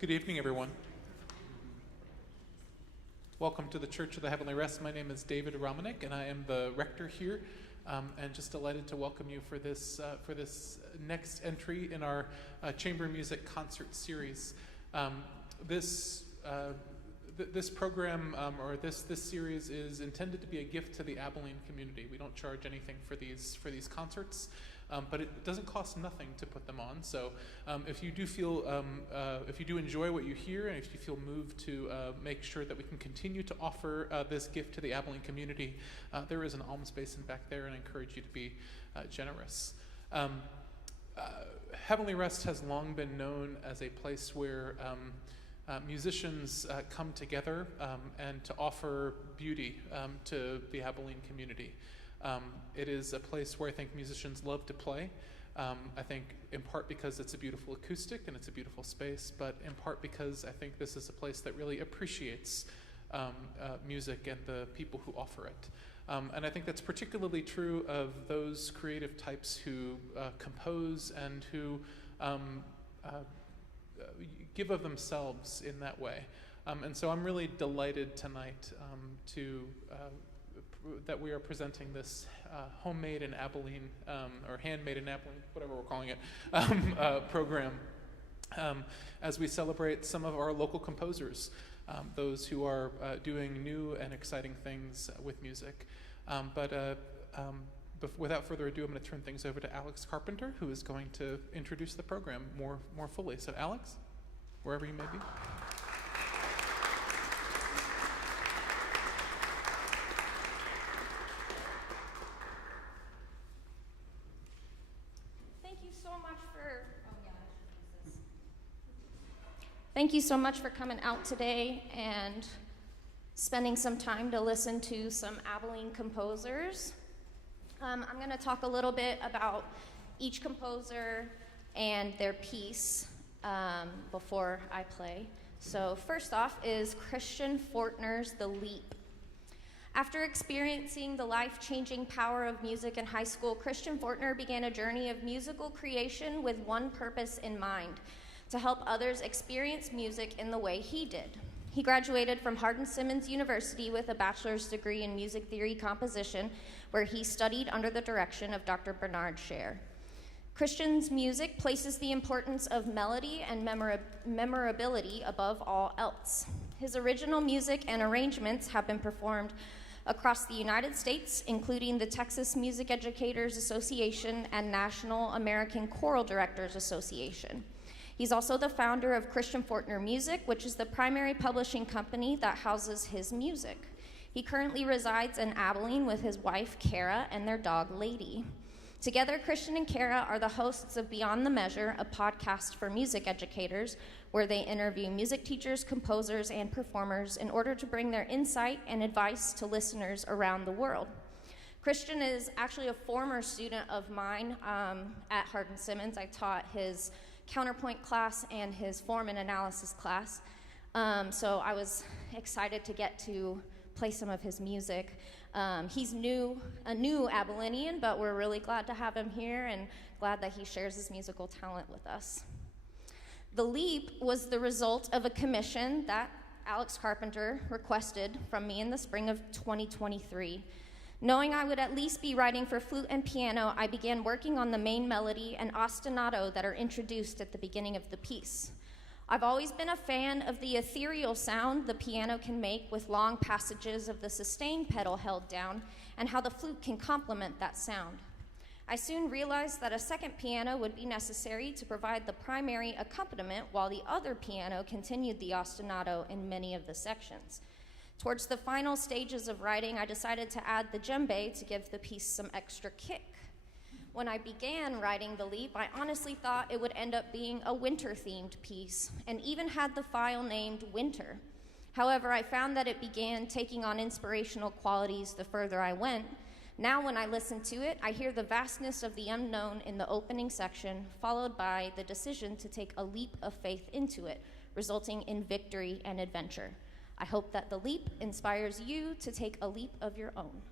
Good evening, everyone. Welcome to the Church of the Heavenly Rest. My name is David Romanek, and I am the rector here, and just delighted to welcome you for this next entry in our chamber music concert series. This program or this series is intended to be a gift to the Abilene community. We don't charge anything for these concerts, but it doesn't cost nothing to put them on. So if you do enjoy what you hear, and if you feel moved to make sure that we can continue to offer this gift to the Abilene community, there is an alms basin back there, and I encourage you to be generous. Heavenly Rest has long been known as a place where musicians come together and to offer beauty to the Abilene community. It is a place where I think musicians love to play. I think in part because it's a beautiful acoustic and it's a beautiful space, but in part because I think this is a place that really appreciates music and the people who offer it. And I think that's particularly true of those creative types who compose and who give of themselves in that way. And so I'm really delighted tonight that we are presenting this homemade in Abilene, or handmade in Abilene, whatever we're calling it, program, as we celebrate some of our local composers, those who are doing new and exciting things with music. Without further ado, I'm going to turn things over to Alex Carpenter, who is going to introduce the program more fully. So Alex, wherever you may be. Thank you so much for coming out today and spending some time to listen to some Abilene composers. I'm going to talk a little bit about each composer and their piece before I play. So first off is Christian Fortner's The Leap. After experiencing the life-changing power of music in high school, Christian Fortner began a journey of musical creation with one purpose in mind: to help others experience music in the way he did. He graduated from Hardin-Simmons University with a bachelor's degree in music theory composition, where he studied under the direction of Dr. Bernard Scher. Christian's music places the importance of melody and memorability above all else. His original music and arrangements have been performed across the United States, including the Texas Music Educators Association and National American Choral Directors Association. He's also the founder of Christian Fortner Music, which is the primary publishing company that houses his music. He currently resides in Abilene with his wife, Kara, and their dog, Lady. Together, Christian and Kara are the hosts of Beyond the Measure, a podcast for music educators, where they interview music teachers, composers, and performers in order to bring their insight and advice to listeners around the world. Christian is actually a former student of mine at Hardin-Simmons. I taught his counterpoint class and his form and analysis class. So I was excited to get to play some of his music. He's a new Abilenian, but we're really glad to have him here and glad that he shares his musical talent with us. The Leap was the result of a commission that Alex Carpenter requested from me in the spring of 2023. Knowing I would at least be writing for flute and piano, I began working on the main melody and ostinato that are introduced at the beginning of the piece. I've always been a fan of the ethereal sound the piano can make with long passages of the sustain pedal held down, and how the flute can complement that sound. I soon realized that a second piano would be necessary to provide the primary accompaniment, while the other piano continued the ostinato in many of the sections. Towards the final stages of writing, I decided to add the djembe to give the piece some extra kick. When I began writing The Leap, I honestly thought it would end up being a winter-themed piece, and even had the file named Winter. However, I found that it began taking on inspirational qualities the further I went. Now when I listen to it, I hear the vastness of the unknown in the opening section, followed by the decision to take a leap of faith into it, resulting in victory and adventure. I hope that The Leap inspires you to take a leap of your own.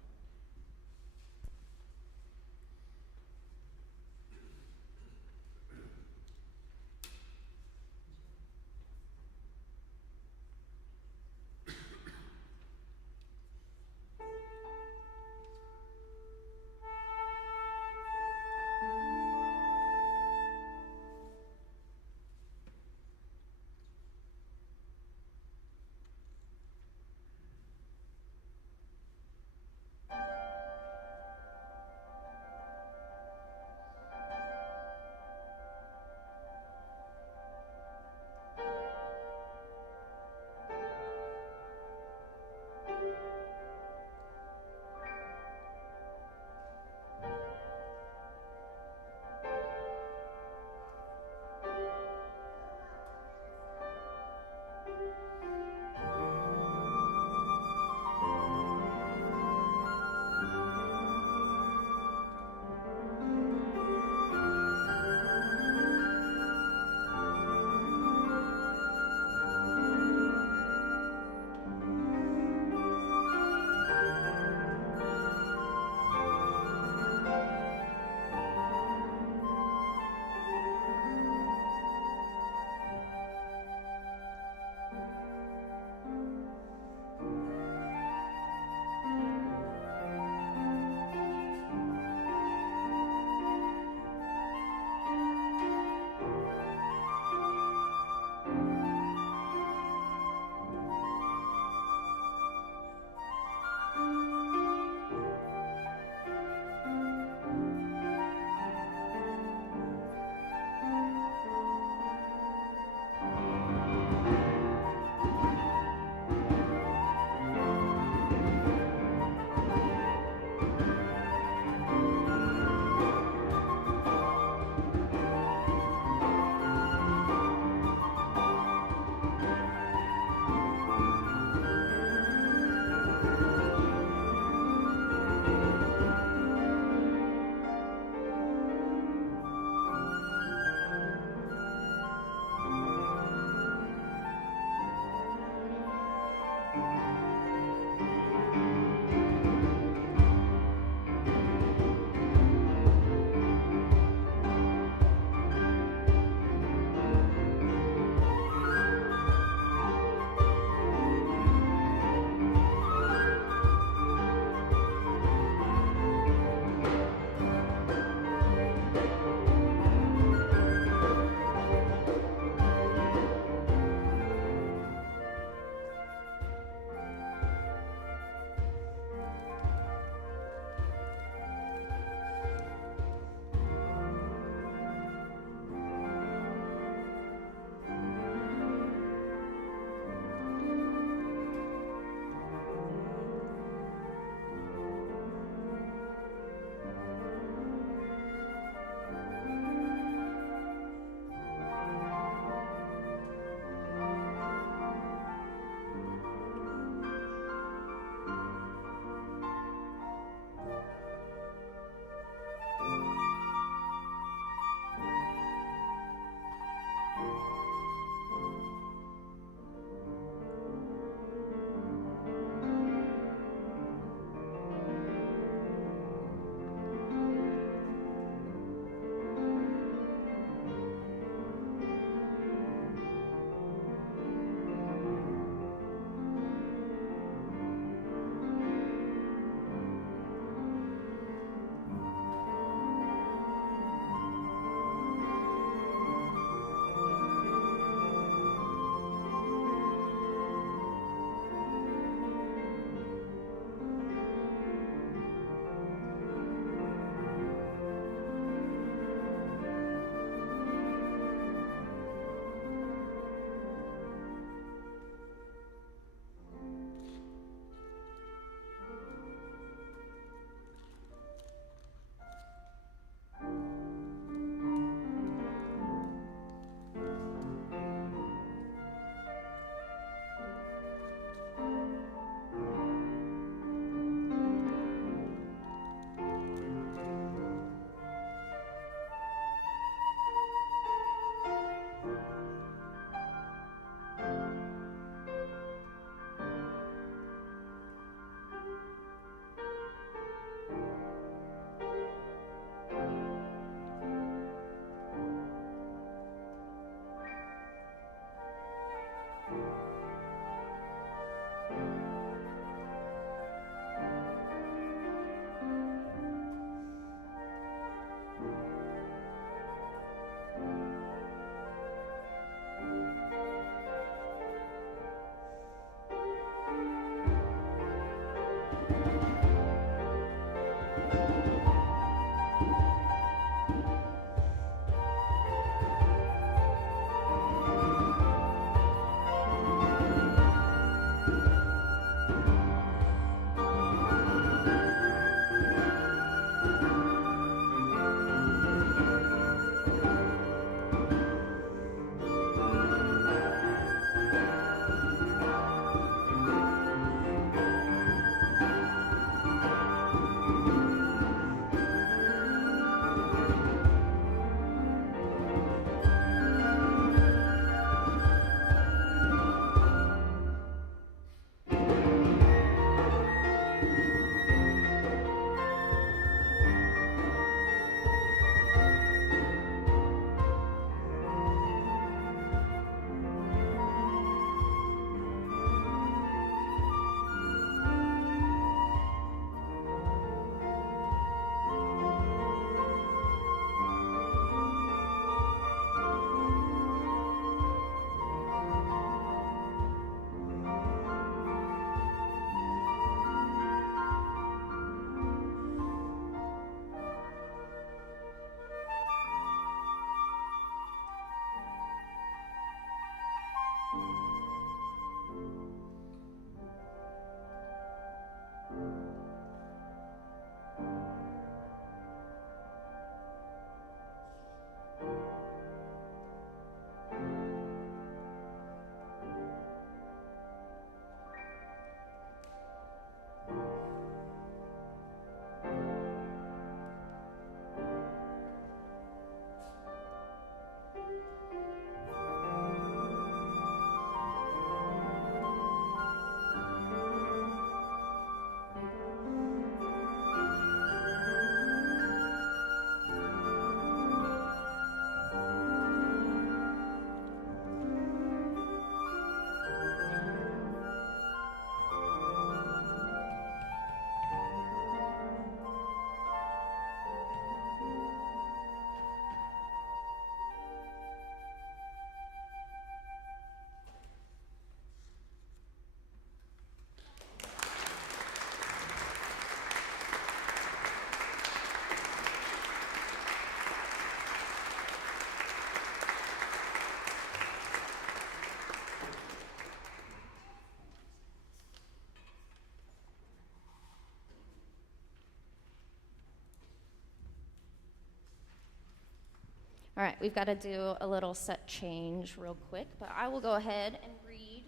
All right, we've got to do a little set change real quick, but I will go ahead and read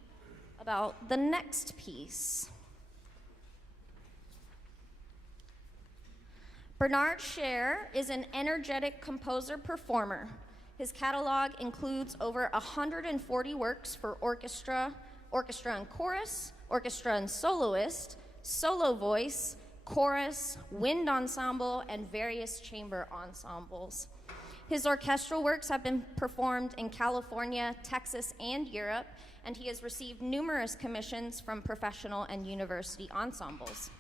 about the next piece. Bernard Scher is an energetic composer-performer. His catalog includes over 140 works for orchestra, orchestra and chorus, orchestra and soloist, solo voice, chorus, wind ensemble, and various chamber ensembles. His orchestral works have been performed in California, Texas, and Europe, and he has received numerous commissions from professional and university ensembles.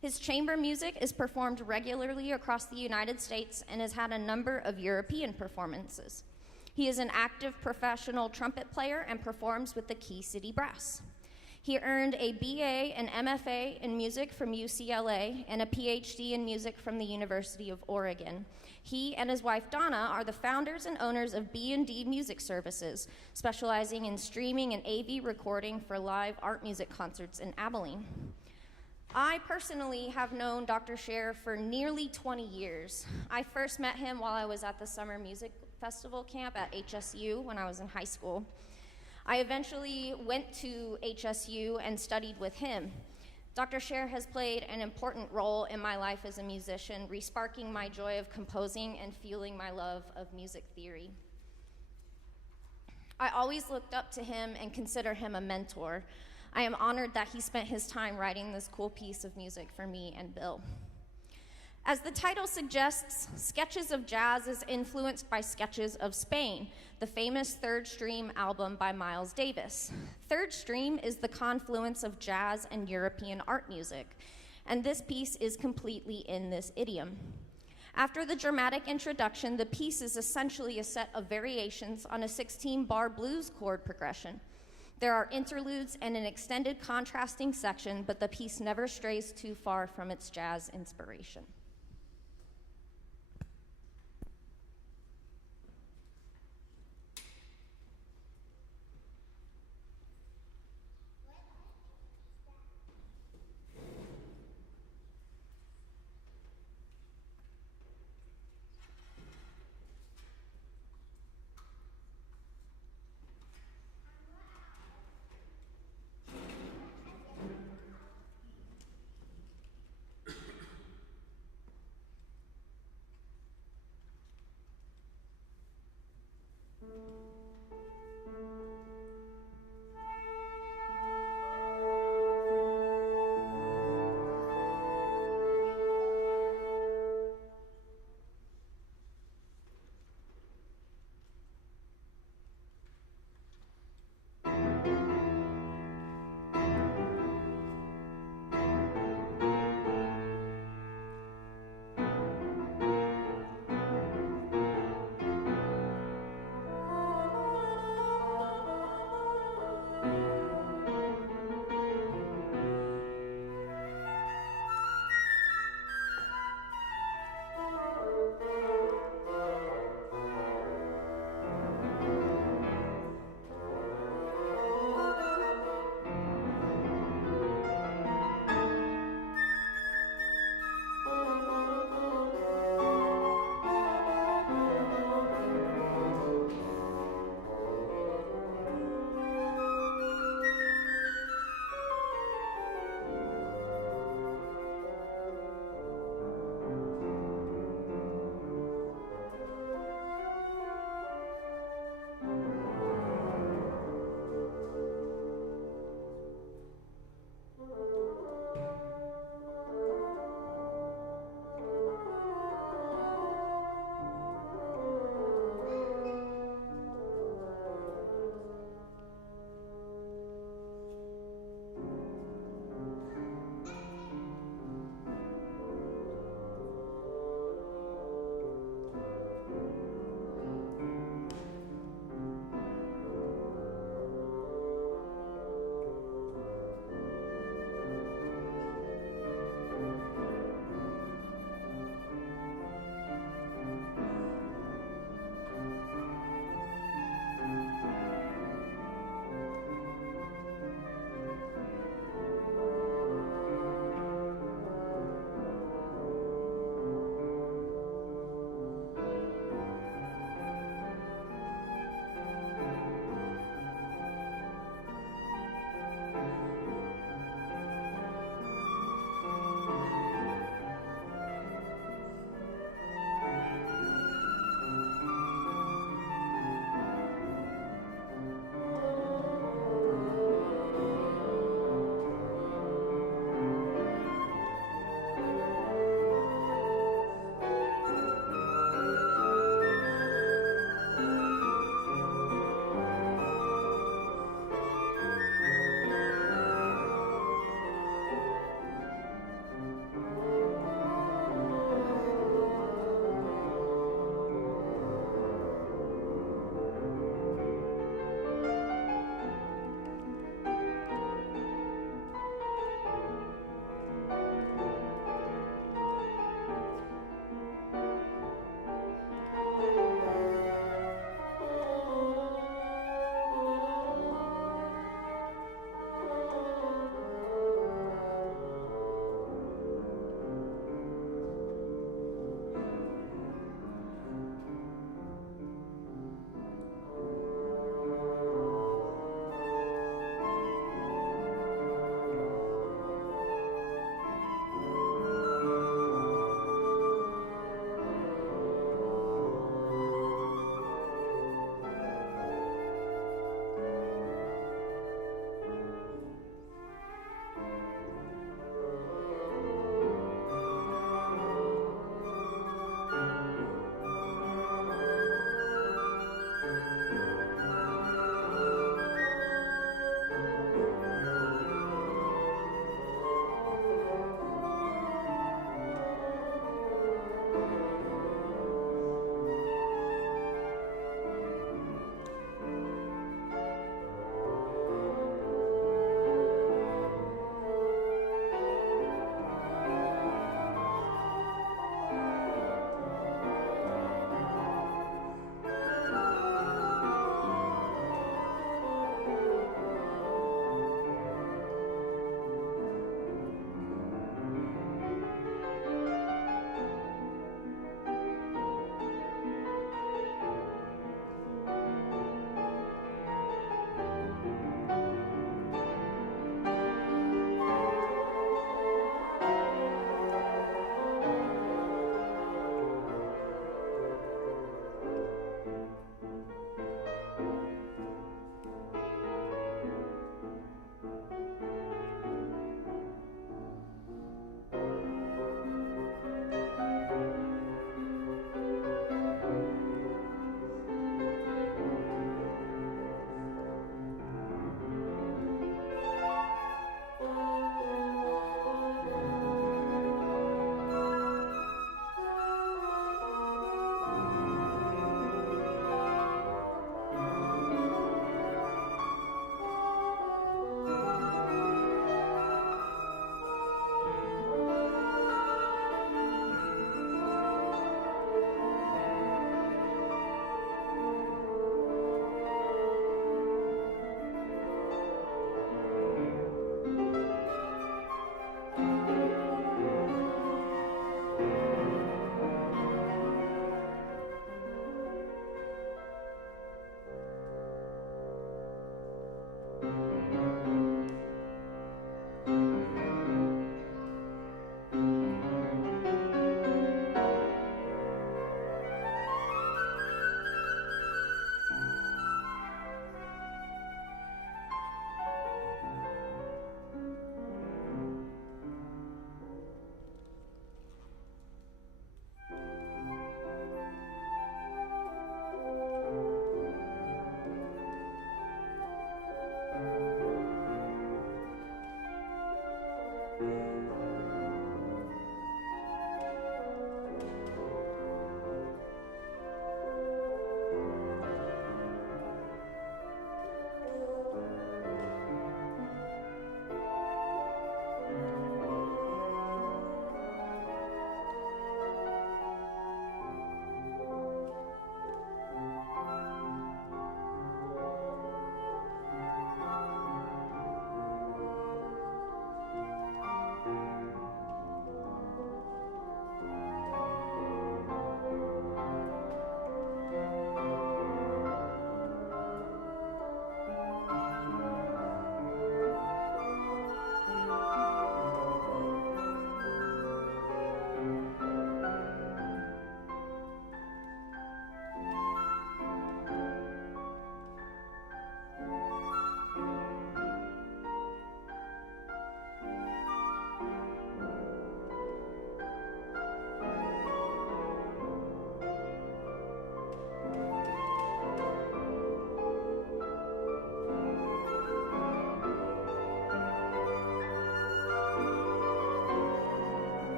His chamber music is performed regularly across the United States and has had a number of European performances. He is an active professional trumpet player and performs with the Key City Brass. He earned a BA and MFA in music from UCLA and a PhD in music from the University of Oregon. He and his wife Donna are the founders and owners of B&D Music Services, specializing in streaming and AV recording for live art music concerts in Abilene. I personally have known Dr. Scher for nearly 20 years. I first met him while I was at the Summer Music Festival camp at HSU when I was in high school. I eventually went to HSU and studied with him. Dr. Scher has played an important role in my life as a musician, resparking my joy of composing and fueling my love of music theory. I always looked up to him and consider him a mentor. I am honored that he spent his time writing this cool piece of music for me and Bill. As the title suggests, Sketches of Jazz is influenced by Sketches of Spain, the famous Third Stream album by Miles Davis. Third Stream is the confluence of jazz and European art music, and this piece is completely in this idiom. After the dramatic introduction, the piece is essentially a set of variations on a 16-bar blues chord progression. There are interludes and an extended contrasting section, but the piece never strays too far from its jazz inspiration.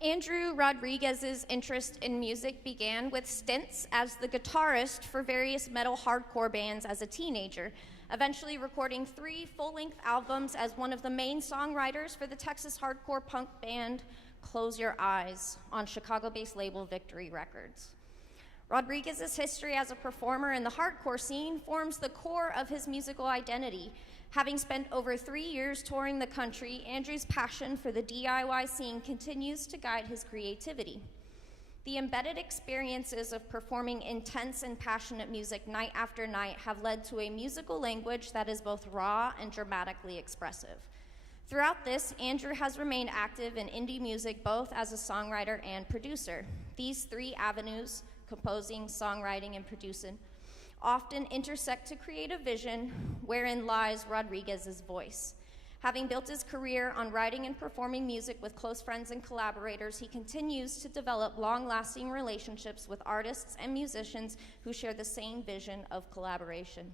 Andrew Rodriguez's interest in music began with stints as the guitarist for various metal hardcore bands as a teenager, eventually recording 3 full-length albums as one of the main songwriters for the Texas hardcore punk band Close Your Eyes on Chicago-based label Victory Records. Rodriguez's history as a performer in the hardcore scene forms the core of his musical identity. Having spent over 3 years touring the country, Andrew's passion for the DIY scene continues to guide his creativity. The embedded experiences of performing intense and passionate music night after night have led to a musical language that is both raw and dramatically expressive. Throughout this, Andrew has remained active in indie music both as a songwriter and producer. These 3 avenues, composing, songwriting, and producing, often intersect to create a vision wherein lies Rodriguez's voice. Having built his career on writing and performing music with close friends and collaborators, he continues to develop long-lasting relationships with artists and musicians who share the same vision of collaboration.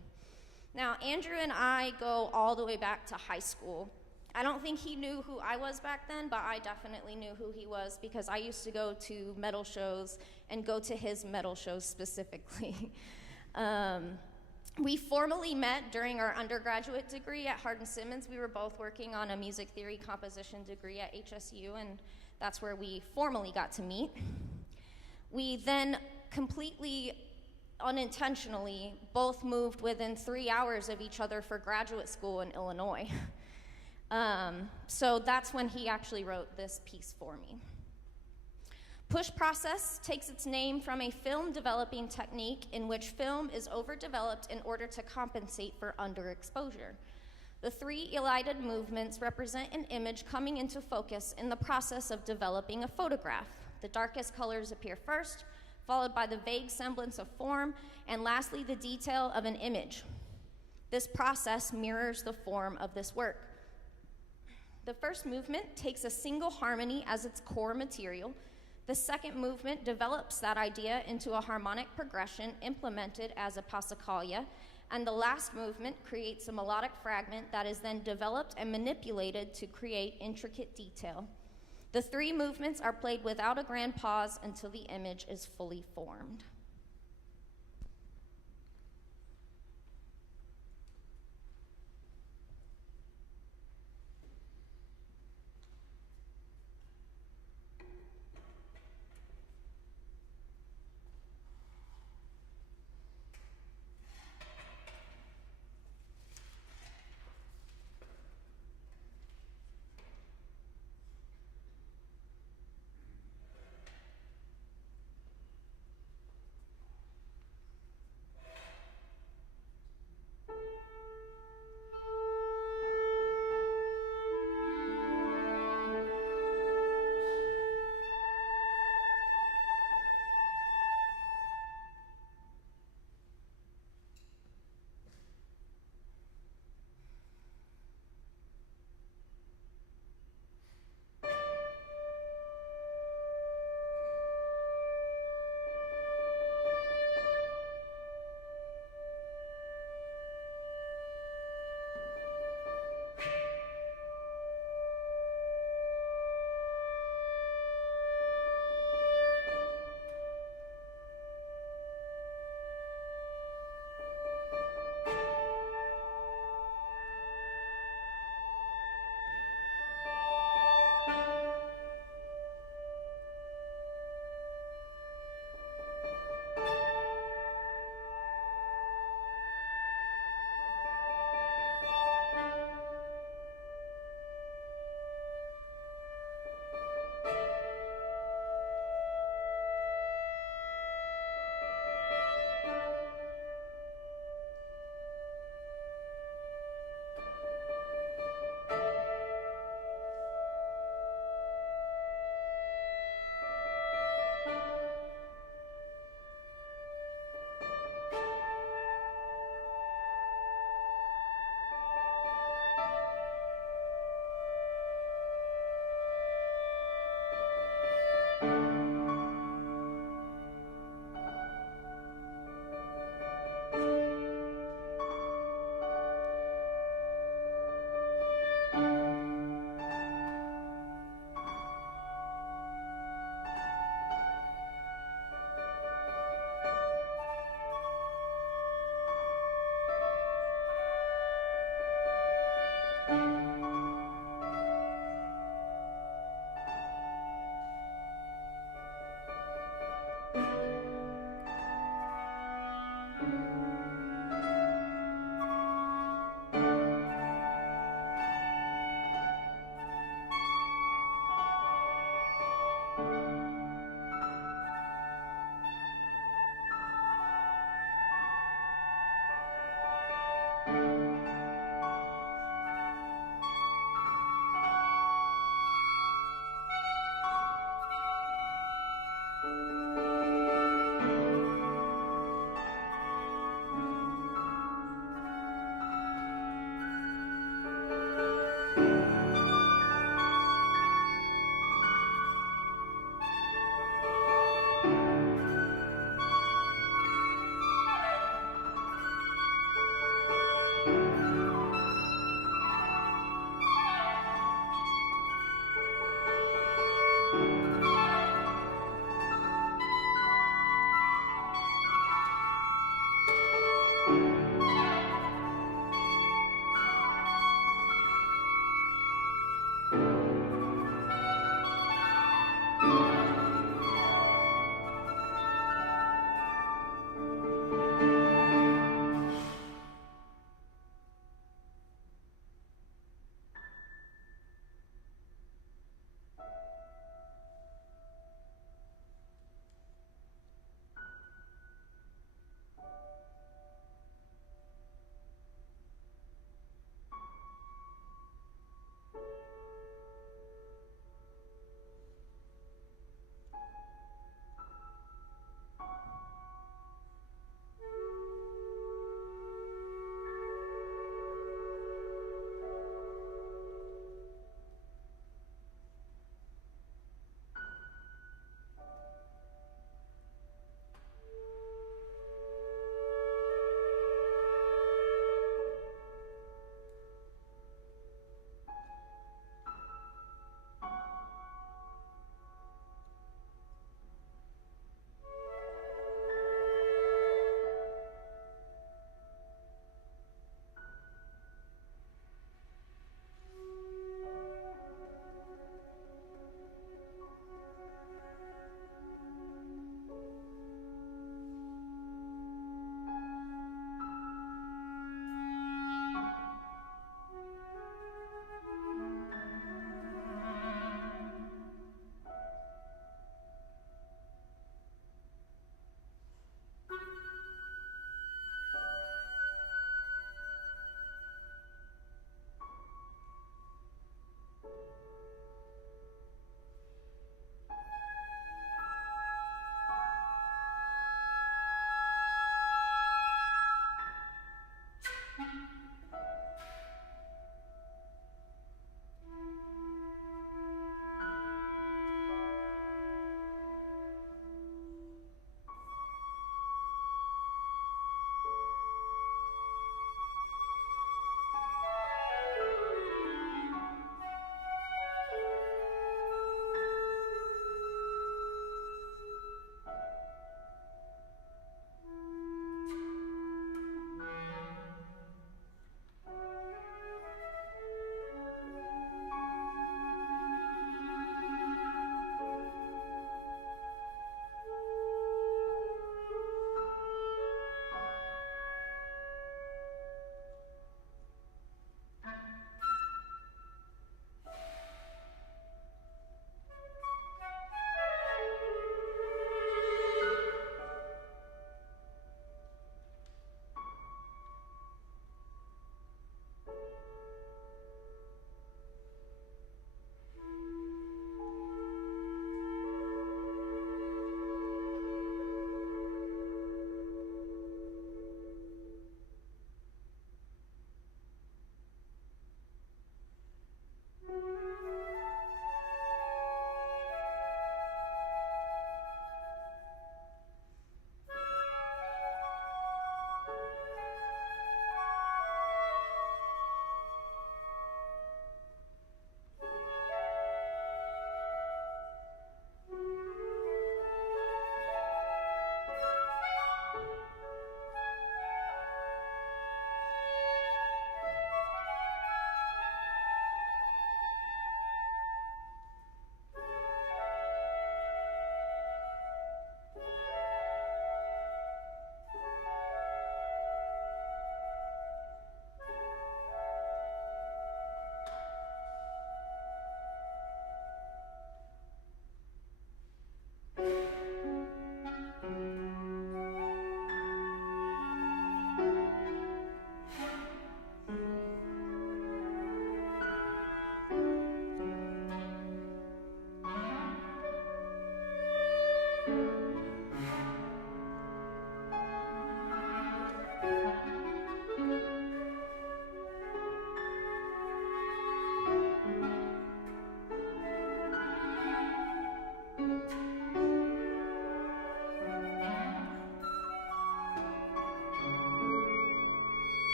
Now, Andrew and I go all the way back to high school. I don't think he knew who I was back then, but I definitely knew who he was because I used to go to metal shows and go to his metal shows specifically. We formally met during our undergraduate degree at Hardin-Simmons. We were both working on a music theory composition degree at HSU, and that's where we formally got to meet. We then completely unintentionally both moved within 3 hours of each other for graduate school in Illinois. So that's when he actually wrote this piece for me. Push process takes its name from a film developing technique in which film is overdeveloped in order to compensate for underexposure. The 3 elided movements represent an image coming into focus in the process of developing a photograph. The darkest colors appear first, followed by the vague semblance of form, and lastly, the detail of an image. This process mirrors the form of this work. The first movement takes a single harmony as its core material. The second movement develops that idea into a harmonic progression implemented as a passacaglia, and the last movement creates a melodic fragment that is then developed and manipulated to create intricate detail. The 3 movements are played without a grand pause until the image is fully formed.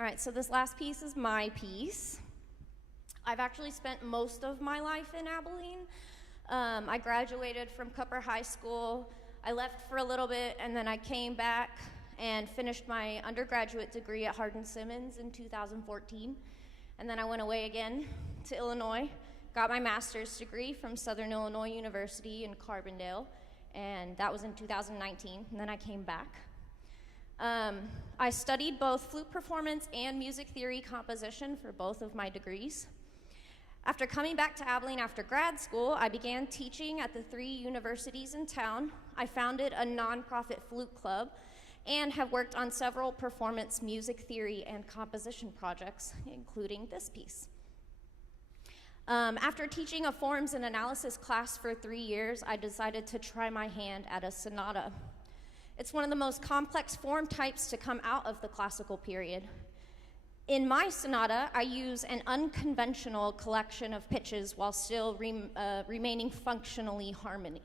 All right, so this last piece is my piece. I've actually spent most of my life in Abilene. I graduated from Cupper High School. I left for a little bit, and then I came back and finished my undergraduate degree at Hardin-Simmons in 2014. And then I went away again to Illinois, got my master's degree from Southern Illinois University in Carbondale, and that was in 2019, and then I came back. I studied both flute performance and music theory composition for both of my degrees. After coming back to Abilene after grad school, I began teaching at the 3 universities in town. I founded a nonprofit flute club and have worked on several performance music theory and composition projects, including this piece. After teaching a forms and analysis class for 3 years, I decided to try my hand at a sonata. It's one of the most complex form types to come out of the classical period. In my sonata, I use an unconventional collection of pitches while still maintaining functional harmony.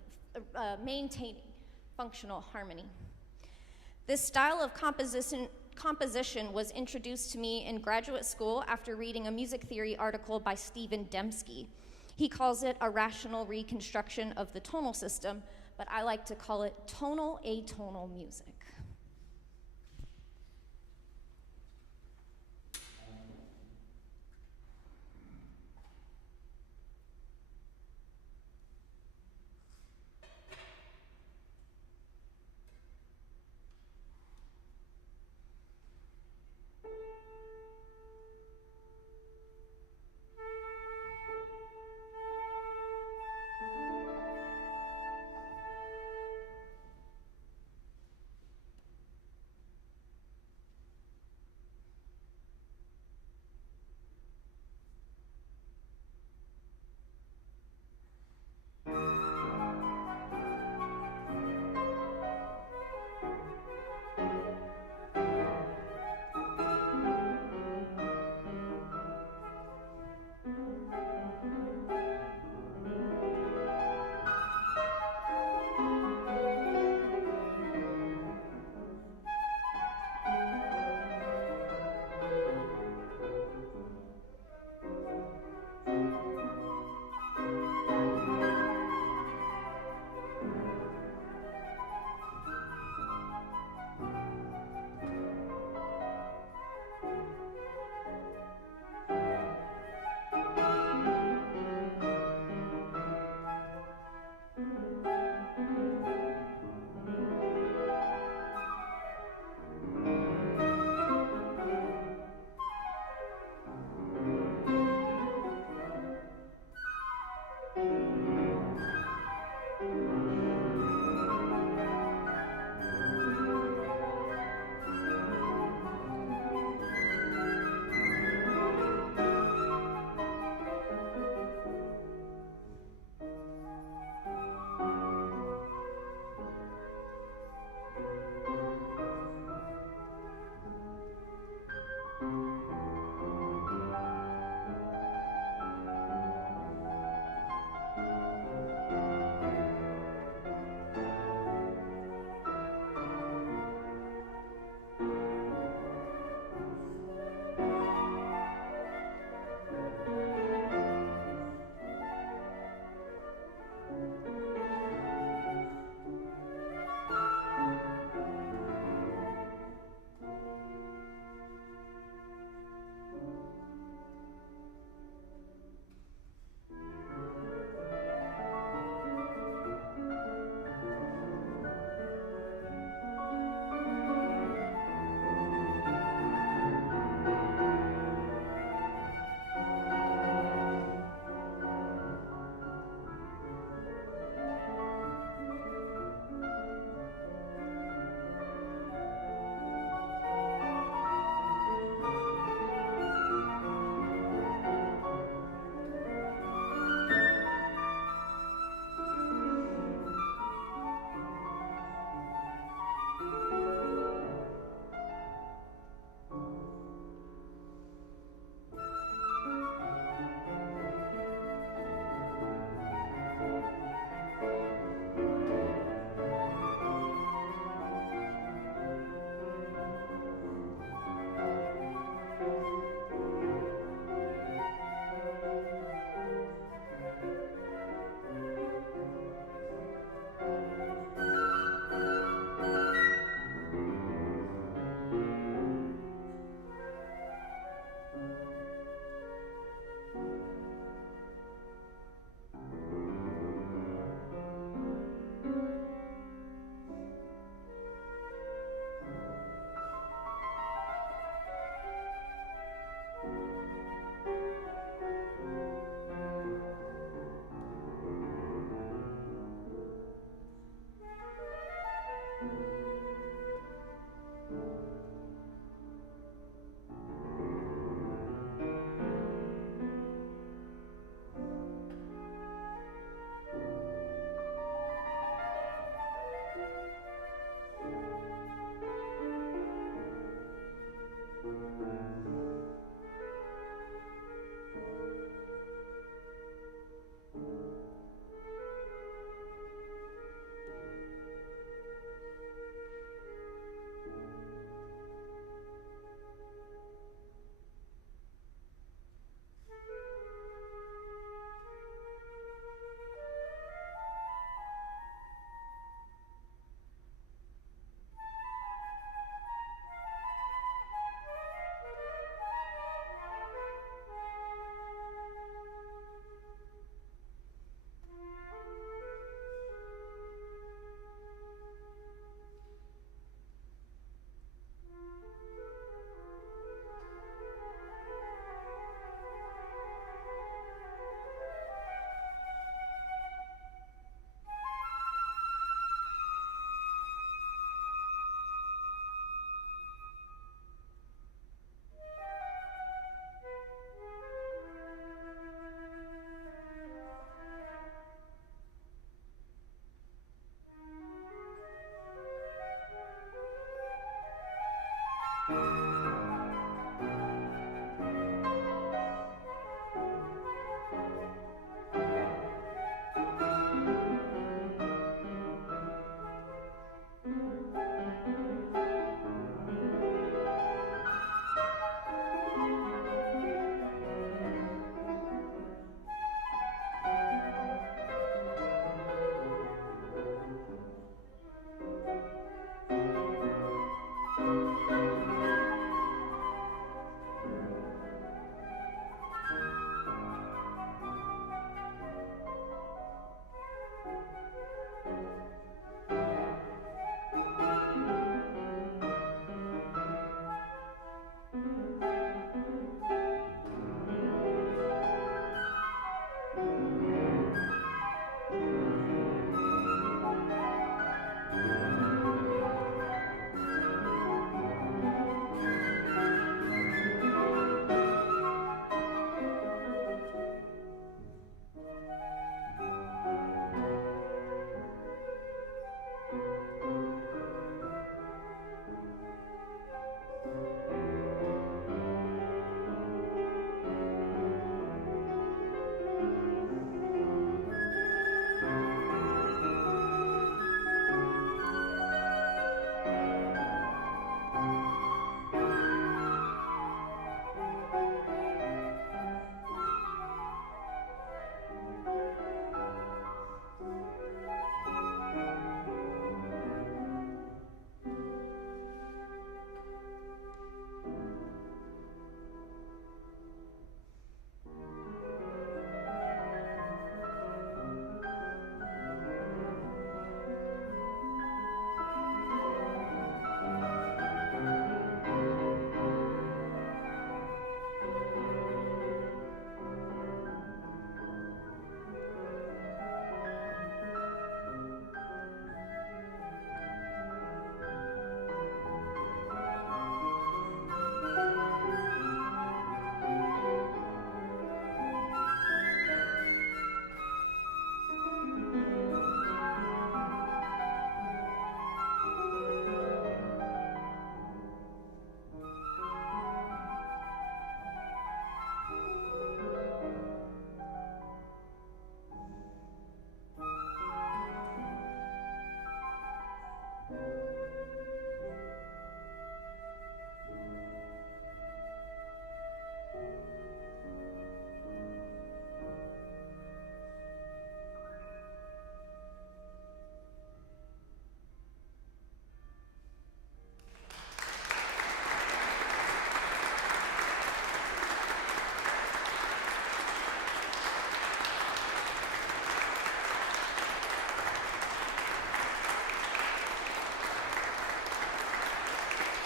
This style of composition was introduced to me in graduate school after reading a music theory article by Stephen Dembski. He calls it a rational reconstruction of the tonal system, but I like to call it tonal atonal music.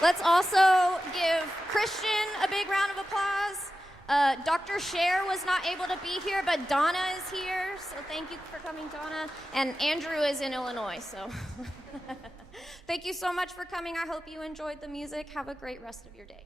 Let's also give Christian a big round of applause. Dr. Cher was not able to be here, but Donna is here, so thank you for coming, Donna. And Andrew is in Illinois, so thank you so much for coming. I hope you enjoyed the music. Have a great rest of your day.